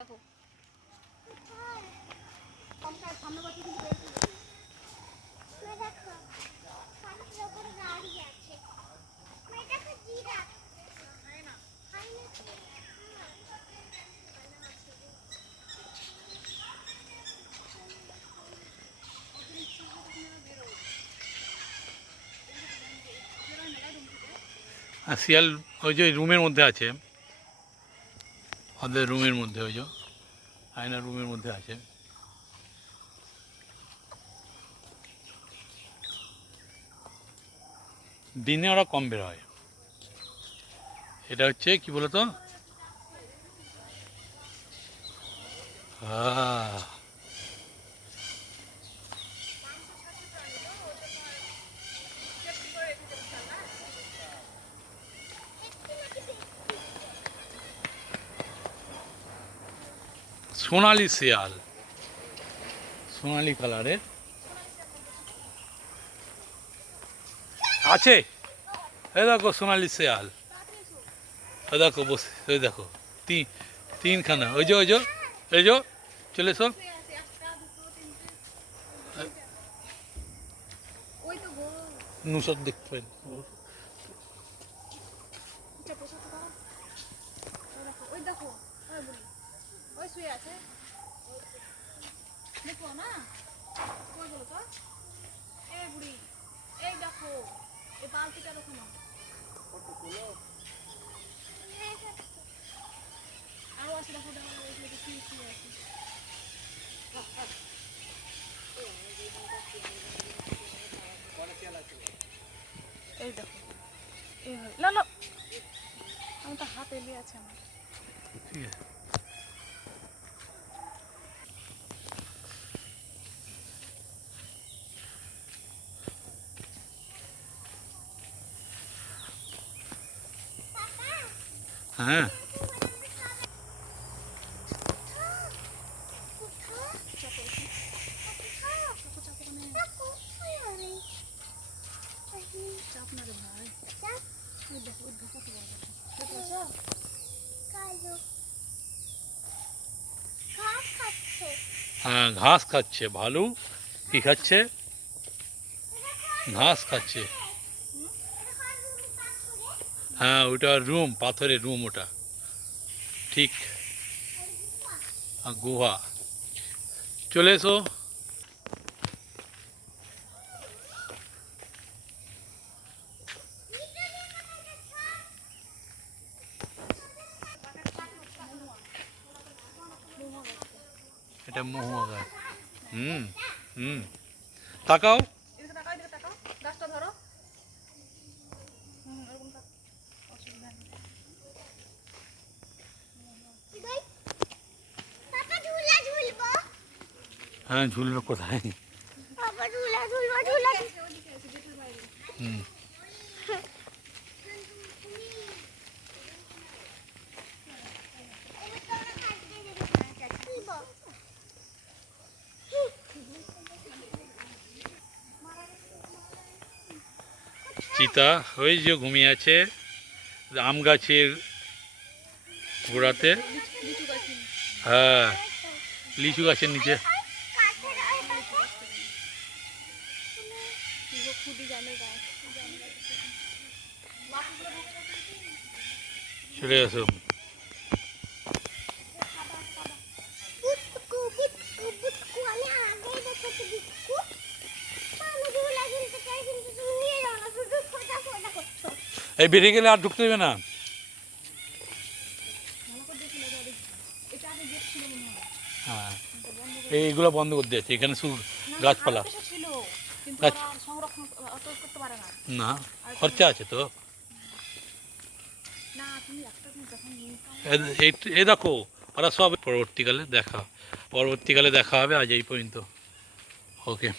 দেখো শিয়াল ওই যে রুমের মধ্যে আছে, ওদের রুমের মধ্যে, ওই যে আয়না রুমের মধ্যে আছে। দিনে ওরা কম বের হয়। এটা হচ্ছে কি বলতো, সোনালি শিয়াল, সোনালি কালারের আছে। এই দেখো সোনালি শিয়াল, ওই দেখো বসে, ওই দেখো তিনখানা, ওই যে এই যে চলে এসো। নুসর দেখতে পাই এই দেখো না না আমি তো হাতে নিয়ে আছে আমার। ঠিক আছে, হ্যাঁ হ্যাঁ ঘাস খাচ্ছে ভালু। কি খাচ্ছে? ঘাস খাচ্ছে। হ্যাঁ ওটা রুম, পাথরের রুম ওটা, ঠিক গুহা। চলে এসো। এটা মহুয়া গাছ। হুম হুম, তাকাও। হ্যাঁ ঝুলবে কোথায়? হুম, চিতা ওই যে ঘুমিয়ে আছে আম গাছের গোড়াতে। হ্যাঁ লিচু গাছের নিচে। চলে আসো। এই বেরিয়ে গেলে আর ঢুকতে দেবে না। হ্যাঁ এইগুলো বন্ধ করে দিয়েছে, এখানে শুধু গাছপালা। গাছ না, খরচা আছে তো। এই দেখো ওরা সব পরবর্তীকালে দেখা হবে। আজ এই পর্যন্ত। ওকে।